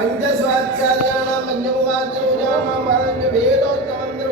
पंचस्वाचार्याणां पंचमुखाचार्याणां पादं वेदोत्तमंत्र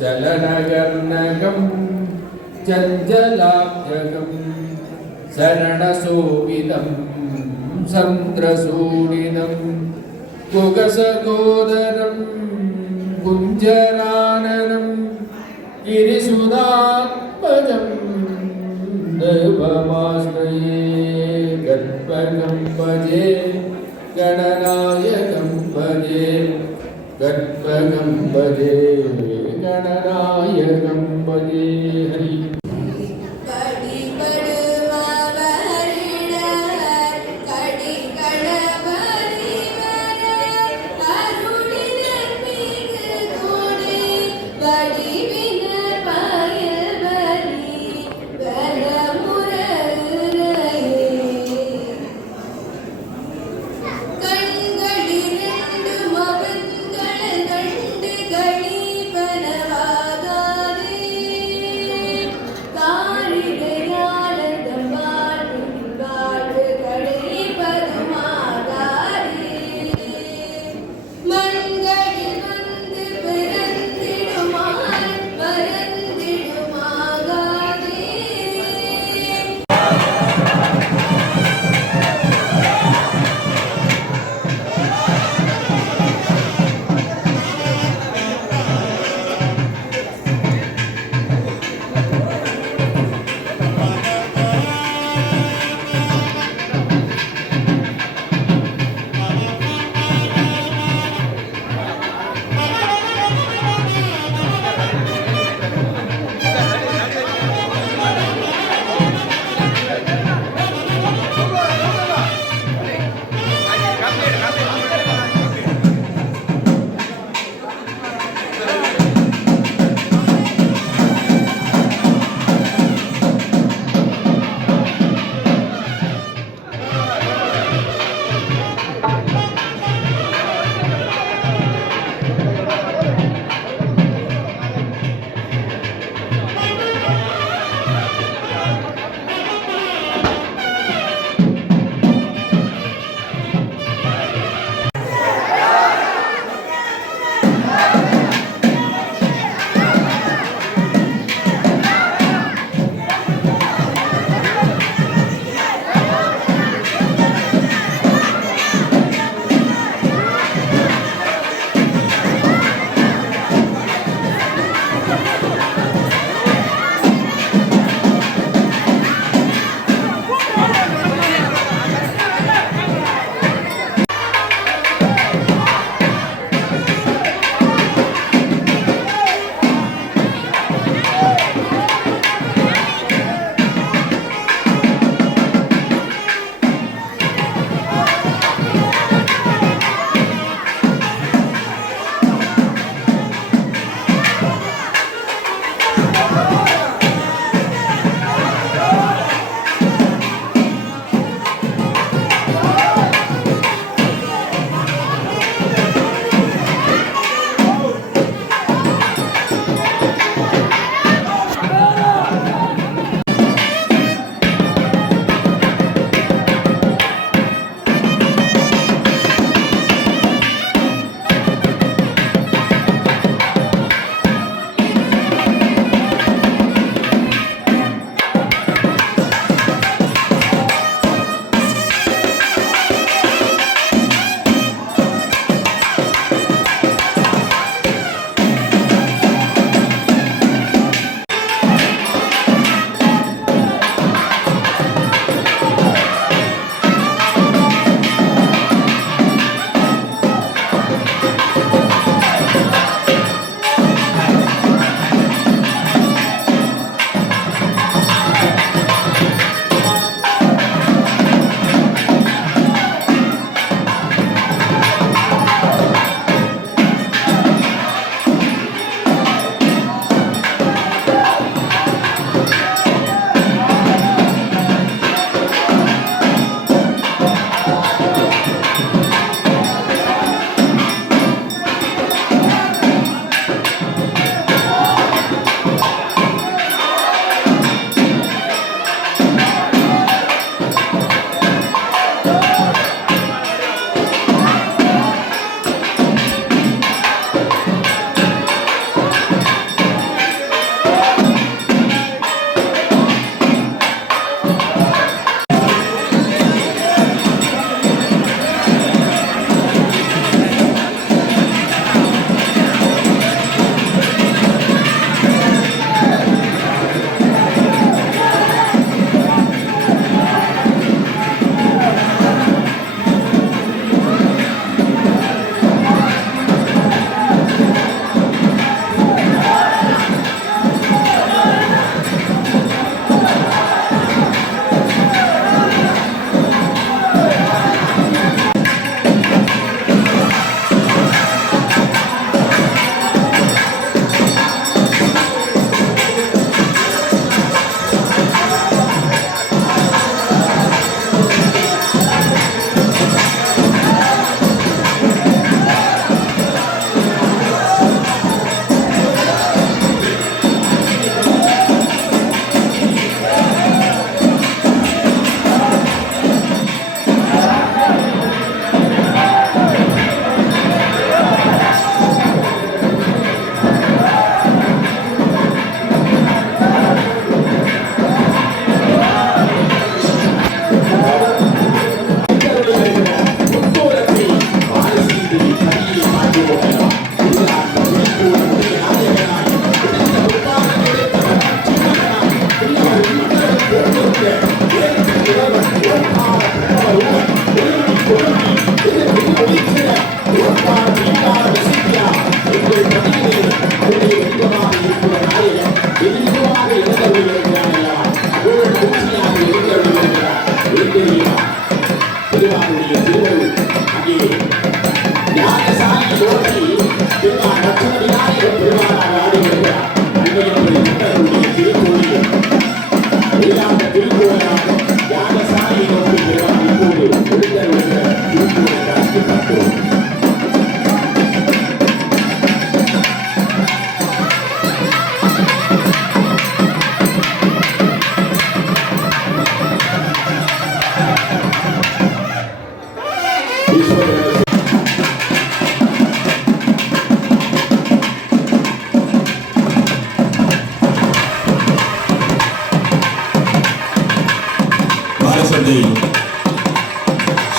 चलनगर्णकं चञ्चलाभ्यगं शरणशोभितं सन्द्रसूडिनं कुगसगोदरं कुञ्जराननं गिरिसुधात्मजं देवमाश्रये गणपतिं भजे गणनायकं भजे गणपतिं भजे गणनायकं भजे हरि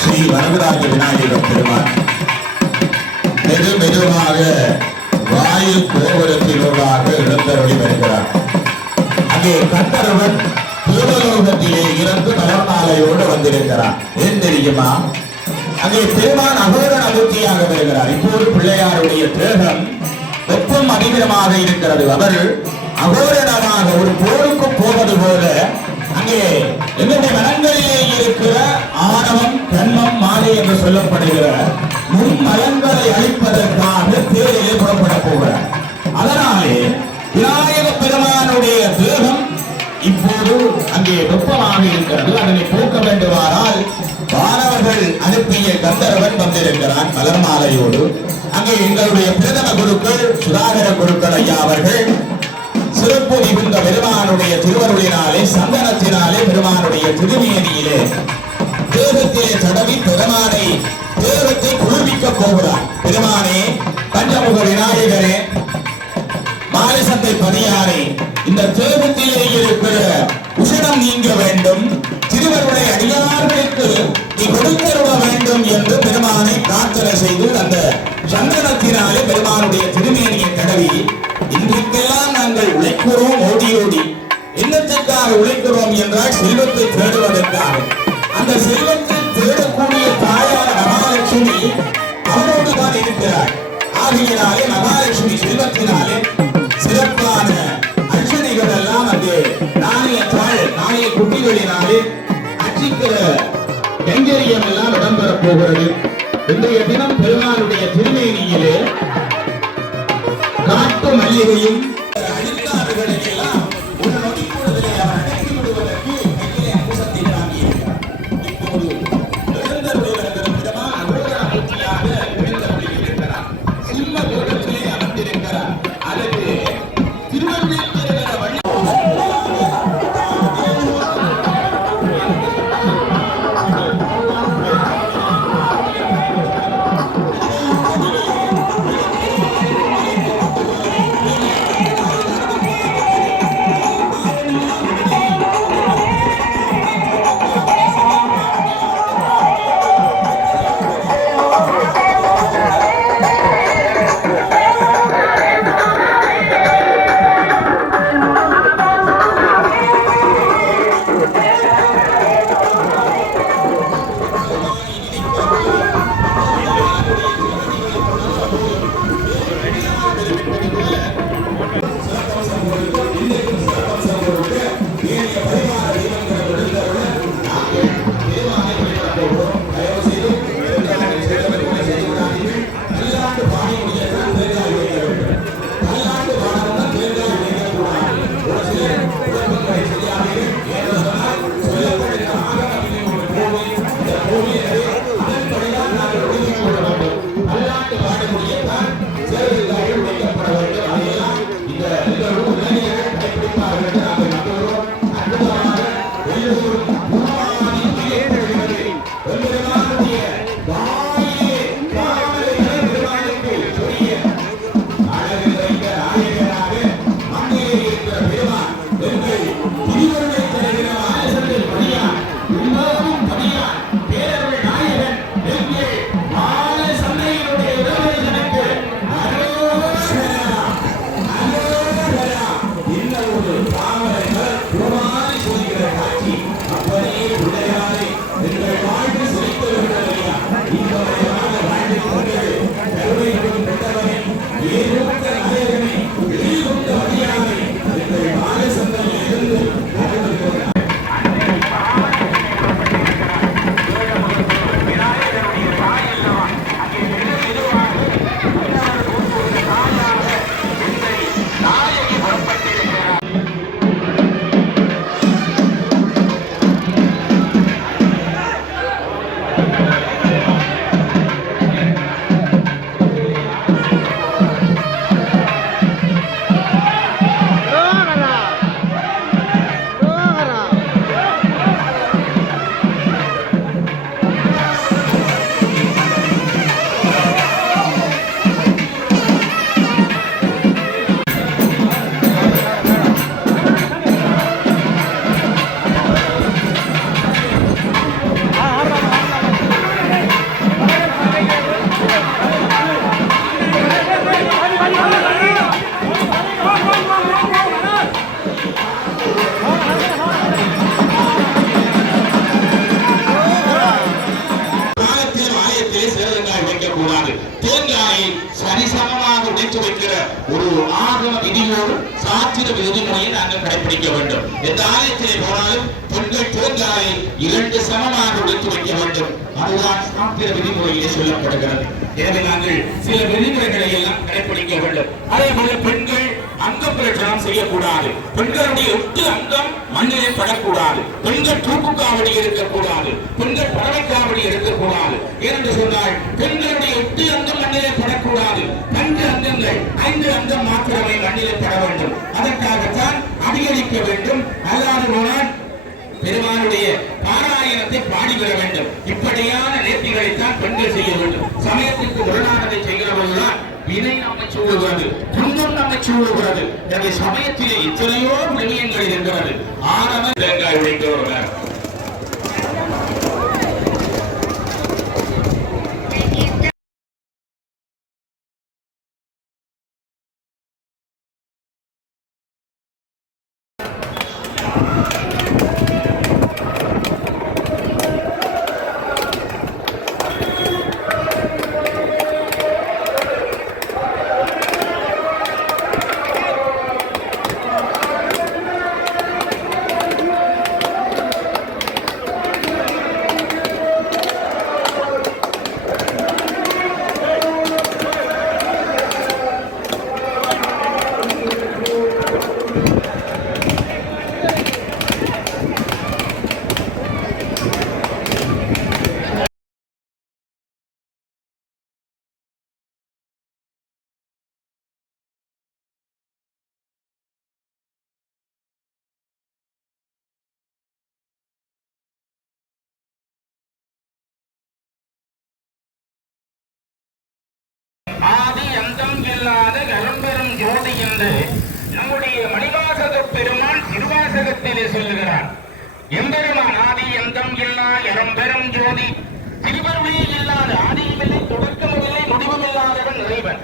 ஸ்ரீ வரதராஜ விநாயகர் பெருமான் மெது மெதுவாக வாயு கோபுரத்தினூடாக எழுந்தருளி வருகிறார். அங்கே கந்தர்வன் பூலோகத்திலே இருந்து மலர்மாலையோடு வந்திருக்கிறார். ஏன் தெரியுமா? அங்கே பெருமான் அகோரண மூர்த்தியாக வருகிறார். இப்போது பிள்ளையாருடைய தேகம் வெப்பம் அதிகமாக இருக்கிறது. அவர் அகோரணமாக ஒரு போருக்கு போவது போல அங்கே எங்களுடைய மனங்களிலே இருக்கிற ஆணவம் கண்மம் மாலை என்று சொல்லப்படுகிற முன்மலங்களை அழிப்பதற்காக தேரிலே புறப்பட போகிறார். அதனாலே விநாயக பெருமானுடைய தேகம் இப்போது அங்கே வெப்பமாக இருக்கிறது. அதனை போக்க வேண்டுமானால் வானவர்கள் அனுப்பிய கந்தர்வன் வந்திருக்கிறான் மலர் மாலையோடு. அங்கே எங்களுடைய பிரதம குருக்கள் சுதாகர குருக்கள் ஐயா அவர்கள் சிறப்பு மிகுந்த பெருமானுடைய திருவருளினாலே சந்தனத்தினாலே பெருமானுடைய திருமேனியிலே தேகத்திலே தடவி பெருமானை தேகத்தை குளிர்விக்க போகிறார். பெருமானே, பஞ்சமுக விநாயகரே, மாலிசந்தை பதியாரே, இந்த தேகத்திலே இருக்கிற உஷ்ணம் நீங்க வேண்டும், திருவருளை அடியார்களுக்கு நீ கொடுத்தருள வேண்டும் என்று பெருமானை பிரார்த்தனை செய்து அந்த சந்தனத்தினாலே பெருமானுடைய திருமேனியை தடவி, இன்றைக்கெல்லாம் நாங்கள் உழைக்கிறோம் ஓடி ஓடி. என்னத்திற்காக உழைக்கிறோம் என்றால் செல்வத்தை தேடுவதற்காக. அந்த செல்வத்தை தேடக்கூடிய தாயார் மகாலட்சுமி அவரோடு தான் இருக்கிறார். ஆகியனாலே மகாலட்சுமி செல்வத்தினாலே சிறப்பான அர்ச்சனைகள் எல்லாம் அங்கே நாணய குட்டிகளினாலே அச்சிக்கிற கைங்கரியம் எல்லாம் இடம்பெறப் போகிறது. இன்றைய தினம் பெருமானுடைய திருமேனியிலே காட்டு மல்லிகையும் அழித்தாறுகளுக்கெல்லாம் ஒரு நொடிப்பொழுதிலே அவர் அடக்கி விடுவதற்கு கையிலே அங்குசத்தை தாங்கியிருக்கிறார். இப்போது எழுந்தருளியிருக்கிற விதமாக அகோர மூர்த்தியாக எழுந்தருளியிருக்கிறார். சிம்ம கோலத்திலே அமர்ந்திருக்கிறார். அதற்கு திருவள்ளுவர் பெறுகிற வழி இந்த கடைபிடிக்க வேண்டும். எந்த ஆலயத்திலே போனாலும் பெண்கள் தோன்றாலை 2 சமமாக உடைத்து வைக்க வேண்டும். அதுதான் சாஸ்திர விதிமுறையிலே சொல்லப்படுகிறது. எனவே நாங்கள் சில விதிமுறைகளை எல்லாம் கடைபிடிக்க வேண்டும். அதே போல பெண்கள் அங்கம் பிரச்சாரம் செய்யக்கூடாது. பெண்களுடைய 8 அங்கம் மண்ணிலே படக்கூடாது. பெண்கள் தூக்கு காவடி இருக்கக்கூடாது. பெண்கள் பறவை காவடி இருக்கக்கூடாது. ஏனென்று சொன்னால் பெண்களுடைய 8 அங்கம் மண்ணிலே படக்கூடாது. 2 அங்கங்கள் 5 அங்கம் மாத்திரமே மண்ணிலே பட வேண்டும். அதற்காகத்தான் அதிகரிக்க வேண்டும். அல்லாது போனால் பெருமானுடைய பாராயணத்தை பாடி வர வேண்டும். இப்படியான நேர்த்திகளைத்தான் பெண்கள் செய்ய வேண்டும். சமயத்திற்கு முரணானதை செய்கிறவர்கள்தான் வினை நம்மை சூழுகிறது, துன்பம் நம்மை சூழுகிறது. எனவே சமயத்திலே எத்தனையோ விடயங்கள் இருக்கிறது. ஆரம்ப தேங்காய் உடைத்தவர்கள் ஆதி அந்தம் இல்லாத கலம்பெரும் ஜோதி என்று நம்முடைய மணிவாசக பெருமான் திருவாசகத்திலே சொல்லுகிறார். எம்பெருமான் ஆதி அந்தம் இல்லா இளம்பெரும் ஜோதி, திருவருளே இல்லாத ஆதியுமில்லை தொடக்கமில்லை முடிவுமில்லாதவன் இறைவன்.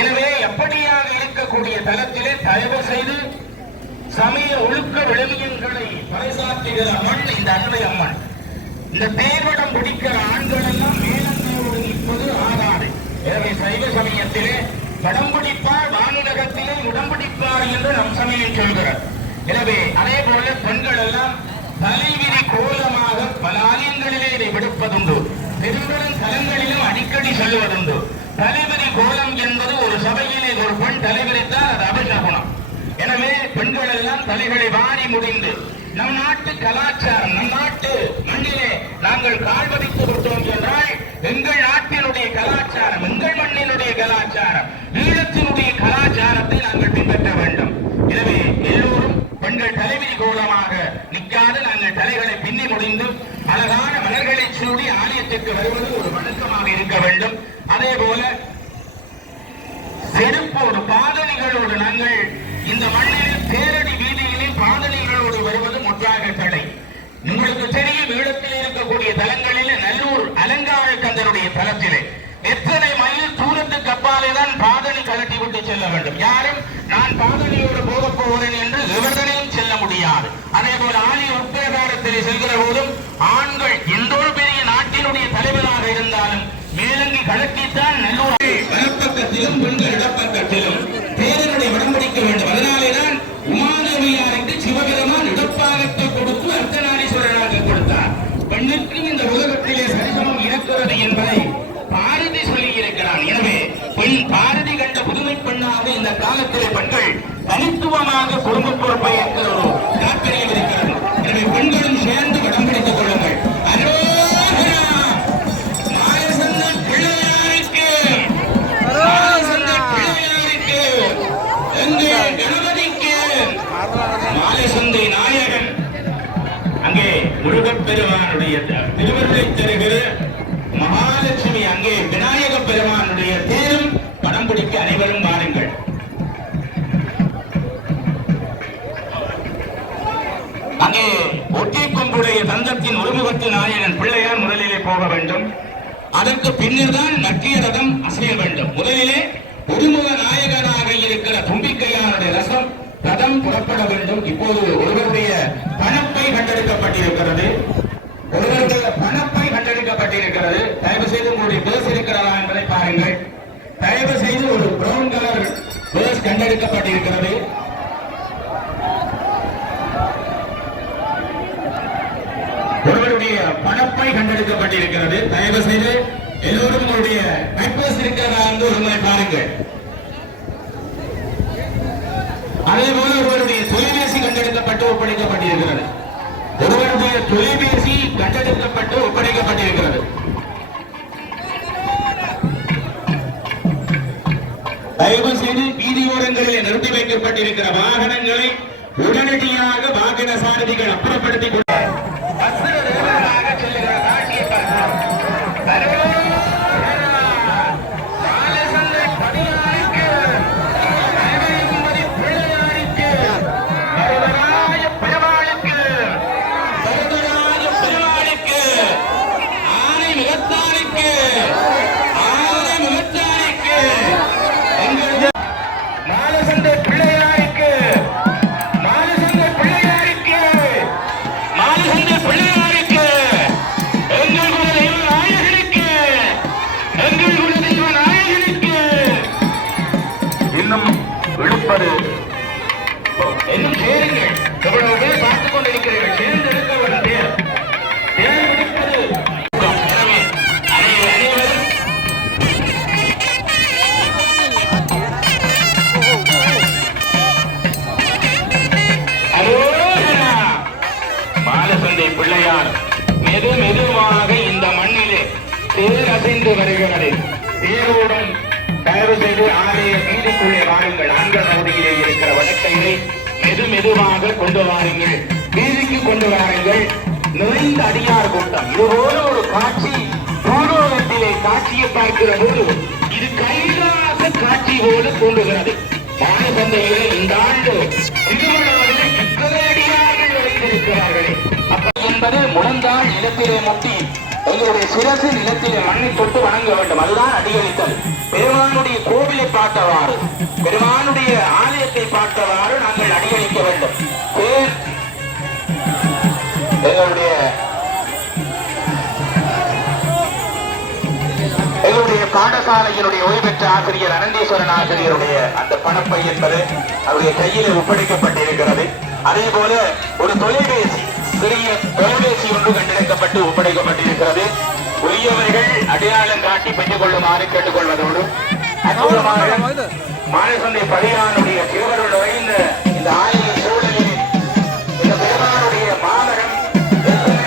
எனவே எப்படியாக இருக்கக்கூடிய தலத்திலே தயவு செய்து சமய ஒழுக்க விழுமியங்களை பறைசாற்றுகிற அம்மன் இந்த அன்னை அம்மன். இந்த தேர்வடம் பிடிக்கிற ஆண்கள் எல்லாம் மேலத்தையோடு நிற்பது ஆகாது. எனவே சைவ சமயத்திலே படம் பிடிப்பார், வானுலகத்திலே உடம்பிடிப்பார் என்று நம் சமயம் சொல்கிறார். எனவே அதே போல பெண்கள் எல்லாம் தலைவிரி கோலமாக பல ஆலயங்களிலே இதை விடுப்பதுண்டு. பெரும்பெரும் தலங்களிலும் அடிக்கடி சொல்லுவதுண்டு. தலைவிரி கோலம் என்பது ஒரு சபையிலே ஒரு பெண் தலைவிரித்தால் அது அபசகுணம். எனவே பெண்கள் எல்லாம் தலைகளை வாரி முடிந்து நம் நாட்டு கலாச்சாரம், நம் நாட்டு மண்ணிலே நாங்கள் கால் பதித்து விட்டோம் என்றால் எங்கள் நாட்டினுடைய கலாச்சாரம், எங்கள் மண்ணினுடைய கலாச்சாரம், ஈழத்தினுடைய கலாச்சாரத்தை நாங்கள் பின்பற்ற வேண்டும். எனவே எல்லோரும் பெண்கள் தலைவிரி கோலமாக நிற்காது நாங்கள் தலைகளை பின்னி முடிந்து அழகான மலர்களை சூடி ஆலயத்திற்கு வருவது ஒரு வணக்கமாக இருக்க வேண்டும். அதே போல செருப்போடு பாதணிகளோடு நாங்கள் இந்த மண்ணில் தேரடி வீதிகளில் பாதணிகளோடு வருவது முற்றாக தடை. உங்களுக்கு தெரியும், ஈழத்தில் இருக்கக்கூடிய தலங்களில் நல்லூர் அலங்கார கந்தருடைய தலத்திலே எத்தனை மைல் தூரத்துக்கு அப்பாலே தான் பாதணி கலட்டி விட்டு செல்ல வேண்டும். யாரும் நான் பாதணியோடு போக போகிறேன் என்று எவர்களையும் செல்ல முடியாது. அதே போல ஆலய உட்பிரகாரத்திலே செல்கிற போதும் ஆண்கள் எந்த ஒரு பெரிய நாட்டினுடைய தலைவராக இருந்தாலும் மேலங்கி கலக்கித்தான் நல்லூர் வலப்பக்கத்திலும் பெண்கள் இடப்பக்கத்திலும் தேரனுடைய வடம் பிடிக்க வேண்டும். அதனாலேதான் உமாதேவியாருக்கு சிவபெருமான் இடப்பாகத்தை கொடுத்து அர்த்தநாரீஸ்வரராக கொடுத்தார். பெண்ணுக்கும் இந்த உலகத்திலே சரிசமம் இருக்கிறது என்பதை பாரதி சொல்லி இருக்கிறான். எனவே பெண் பாரதி கண்ட புதுமை பெண்ணாக இந்த காலத்திலே பெண்கள் தனித்துவமாக குடும்ப பொறுப்பை ஏற்கிற ஒரு தாற்பயம் இருக்கிறது. எனவே பெண்களும் சேர்ந்து வடம் பிடித்துக் கொள்ளுங்கள். மாலைசந்தை நாயகன் அங்கே முருகப்பெருமானுடைய திருவருளை தருகிற மகாலட்சுமி, அங்கே விநாயக பெருமானுடைய தேரும் படம் பிடிக்க அனைவரும் வாருங்கள். அங்கே ஒட்டி கொம்புடைய தந்தத்தின் ஒருமுகத்து நாயகன் பிள்ளையார் முதலிலே போக வேண்டும். அதற்கு பின்னர் தான் நட்டிய ரதம் அசைய வேண்டும். முதலிலே ஒருமுக நாயகனாக இருக்கிற தும்பிக்கையானுடைய ரதம் புறப்பட வேண்டும். இப்போது ஒருவருடைய பணப்பை கண்டெடுக்கப்பட்டிருக்கிறது. ஒருவருடைய பணப்பை கண்டெடுக்கப்பட்டிருக்கிறது. தயவு செய்து உங்களுடைய பேஸ் இருக்கிறதா என்பதை பாருங்கள். தயவு செய்து ஒரு பிரவுன் கலர் பேஸ் கண்டெடுக்க கண்டெடுக்கப்பட்டிருக்கிறது. ஒருவருடைய பணப்பை கண்டெடுக்கப்பட்டிருக்கிறது. தயவு செய்து எல்லோரும் உங்களுடைய பேப்பர்ஸ் இருக்கிறதா என்று ஒரு முறை பாருங்கள். அதே போல ஒருவருடைய தொலைபேசி கண்டெடுக்கப்பட்டு ஒப்படைக்கப்பட்டிருக்கிறது. ஒருவருடைய தொலைபேசி கண்டெடுக்கப்பட்டு ஒப்படைக்கப்பட்டிருக்கிறது. தயவு செய்து வீதியோரங்களில் நிறுத்தி வைக்கப்பட்டிருக்கிற வாகனங்களை உடனடியாக வாகன சாரதிகள் அப்புறப்படுத்திக் கொண்டு செல்லுகிற காட்சியை பார்க்கிறோம். இன்னும் சேருங்கள். எவ்வளவு பேர் பார்த்துக் கொண்டிருக்கிறீர்கள். சேர்ந்து எடுக்க வேண்டும். தேர் எடுப்பது மாலசந்தை பிள்ளையார் மெது மெதுவாக இந்த மண்ணிலே தேர் அசைந்து வருகிறது. தேருடன் தயவு செய்து ஆலய வீதிக்குள்ளே வாருங்கள். அந்த பகுதியிலே இருக்கிற வடக்கையை மெது மெதுவாக கொண்டு வாருங்கள். வீதிக்கு கொண்டு வாருங்கள். நிறைந்த அடியார் கூட்டம். இதுபோல ஒரு காட்சி பூலோகத்திலே காட்சியை பார்க்கிற போது இது கைலாச காட்சி போல தோன்றுகிறது. மானசந்தையிலே இந்த ஆண்டு திருமணவர்கள் இத்தனை அடியார்கள் வைத்திருக்கிறார்களே என்பது முழந்தாள் நிலத்திலே முட்டி எங்களுடைய சிரசு நிலத்திலே மண்ணை தொட்டு வணங்க வேண்டும். அதுதான் அடியளித்தல். பெருமானுடைய கோவிலை பார்த்தவாறு, பெருமானுடைய ஆலயத்தை பார்த்தவாறு நாங்கள் அடியளிக்க வேண்டும். எங்களுடைய பாடசாலையினுடைய ஓய்வு பெற்ற ஆசிரியர் அனந்தீஸ்வரன் ஆசிரியருடைய அந்த பணப்பை என்பது அவருடைய கையில் ஒப்படைக்கப்பட்டிருக்கிறது. அதே போல ஒரு தொலைபேசி, சிறிய தொலைபேசி ஒன்று கண்டெடுக்கப்பட்டு ஒப்படைக்கப்பட்டிருக்கிறது. உரியவர்கள் அடையாளம் காட்டி பெற்றுக் கொள்ளுமாறு கேட்டுக் கொள்வதோடு மானசந்தை பதியானுடைய சிறுவர்கள் நிறைந்த இந்த ஆலய சூழலில் இந்த பெருமானுடைய மாமரம் எத்தனை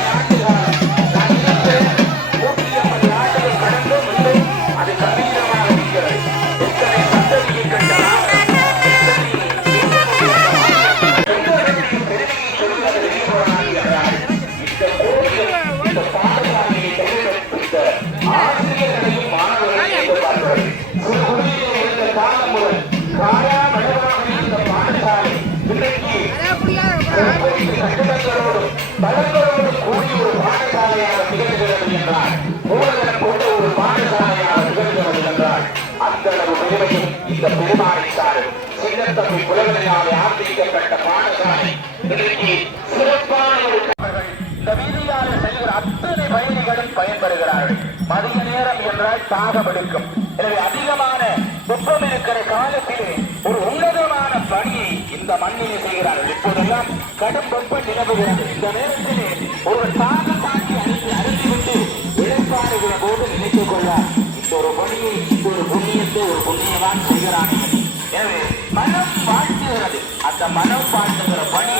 ஆண்டுகள் கடந்து மீண்டும் அது கம்பீரமாக இருக்கிறது. எத்தனை சந்ததியை கண்டனால் ஆசிரியர்களையும் மாணவர்களையும் காலம் முதல் இந்த பாடசாலை இன்றைக்கு கட்டிடங்களோடு பலங்களோடு கூடிய ஒரு பாடசாலையாக திகழ்கிறது என்றால், மூலதனம் கொண்ட ஒரு பாடசாலையாக திகழ்கிறது என்றால் அந்த அளவு பெருமையும் இந்த பெருமானை சாரும் சின்னத்தமிழ் புலவர்களால் ஆதரிக்கப்பட்ட பாடசாலை இன்றைக்கு சிறப்பான ஒரு இந்த வீதியாக செல்கிற அத்தனை பயணிகளும் பயன்பெறுகிறார்கள். மதிய நேரம் என்றால் தாகம் எடுக்கும். எனவே அதிகமான வெப்பம் இருக்கிற காலத்திலே ஒரு உன்னதமான பணியை இந்த மண்ணிலே செய்கிறார்கள். இப்போதெல்லாம் கடும் வெப்பம் நிலவுகிறது. இந்த நேரத்திலே ஒரு தாக தாக்கி அருந்திவிட்டு இழப்பாடுகிற போது நினைத்துக் கொள்ளார், இந்த ஒரு பணியை, இந்த ஒரு புண்ணியத்தை ஒரு புண்ணியவான் செய்கிறான். எனவே மனம் வாழ்த்துகிறது. அந்த மனம் வாழ்த்துகிற பணி